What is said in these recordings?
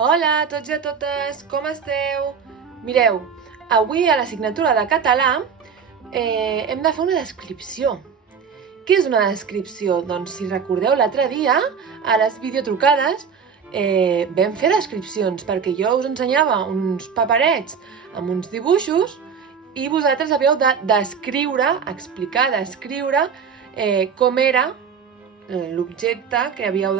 Hola a tots i a totes, com esteu? Mireu, avui a l'assignatura de català hem de fer una descripció. Què és una descripció? Doncs si recordeu l'altre dia, a les videotrucades, vam fer descripcions perquè jo us ensenyava uns paperets amb uns dibuixos i vosaltres havíeu de descriure, explicar, descriure com era l'objecte que havíeu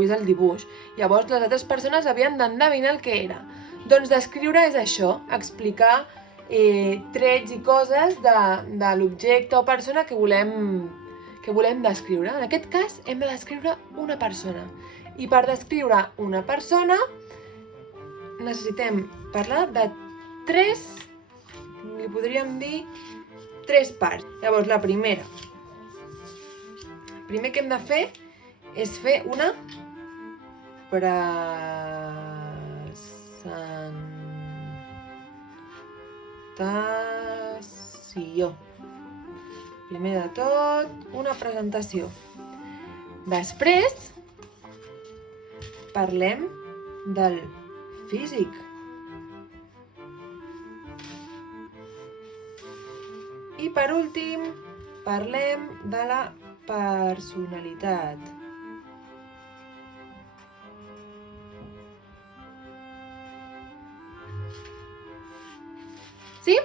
vist al dibuix. Llavors les altres persones havien d'endevinar el que era. Doncs descriure és això, explicar trets i coses de l'objecte o persona que volem descriure. En aquest cas hem de descriure una persona. I per descriure una persona necessitem parlar de li podríem dir tres parts. Llavors la primera. El primer que hem de fer és fer una presentació. Primer de tot, una presentació. Després, parlem del físic. I per últim, parlem de la personalitat. Sí?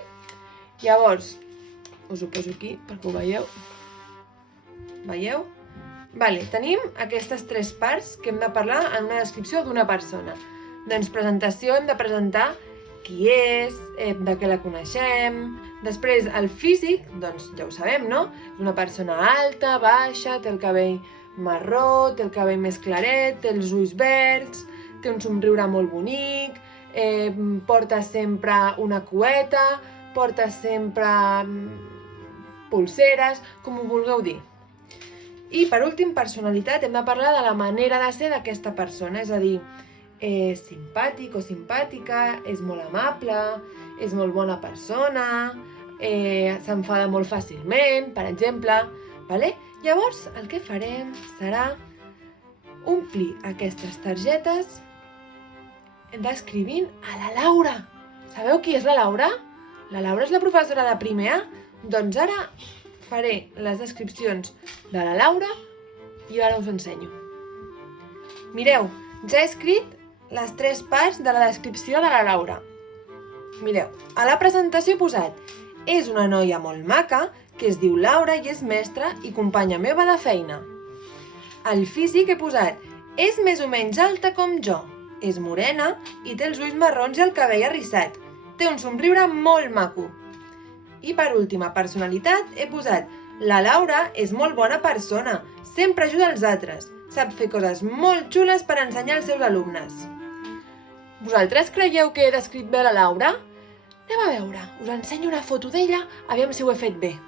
Llavors, us ho poso aquí perquè ho veieu. Veieu? Vale, tenim aquestes tres parts que hem de parlar en una descripció d'una persona. Doncs presentació, hem de presentar qui és, de què la coneixem. Després, el físic, doncs ja ho sabem, no? És una persona alta, baixa, té el cabell marró, té el cabell més claret, té els ulls verds, té un somriure molt bonic, porta sempre una cueta, porta sempre pulseres, com ho vulgueu dir. I per últim, personalitat, hem de parlar de la manera de ser d'aquesta persona, és a dir, és simpàtic o simpàtica, és molt amable, és molt bona persona, s'enfada molt fàcilment, per exemple. Vale? Llavors, el que farem serà omplir aquestes targetes descrivint a la Laura. Sabeu qui és la Laura? La Laura és la professora de primer A. Doncs ara faré les descripcions de la Laura i ara us ensenyo. Mireu, ja he escrit les tres parts de la descripció de la Laura. Mireu, a la presentació he posat: és una noia molt maca, que es diu Laura i és mestra i companya meva de feina. Al físic he posat: és més o menys alta com jo, és morena i té els ulls marrons i el cabell arrissat. Té un somriure molt maco. I per última, personalitat, he posat: la Laura és molt bona persona, sempre ajuda els altres, sap fer coses molt xules per ensenyar als seus alumnes. Vosaltres creieu que he descrit bé la Laura? Anem a veure, us ensenyo una foto d'ella, aviam si ho he fet bé.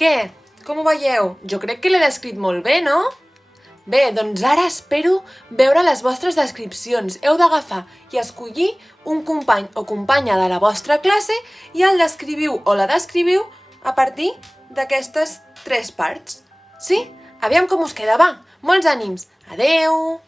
Què? Com ho veieu? Jo crec que l'he descrit molt bé, no? Bé, doncs ara espero veure les vostres descripcions. Heu d'agafar i escollir un company o companya de la vostra classe i el descriviu o la descriviu a partir d'aquestes tres parts. Sí? Aviam com us queda, va! Molts ànims! Adeu!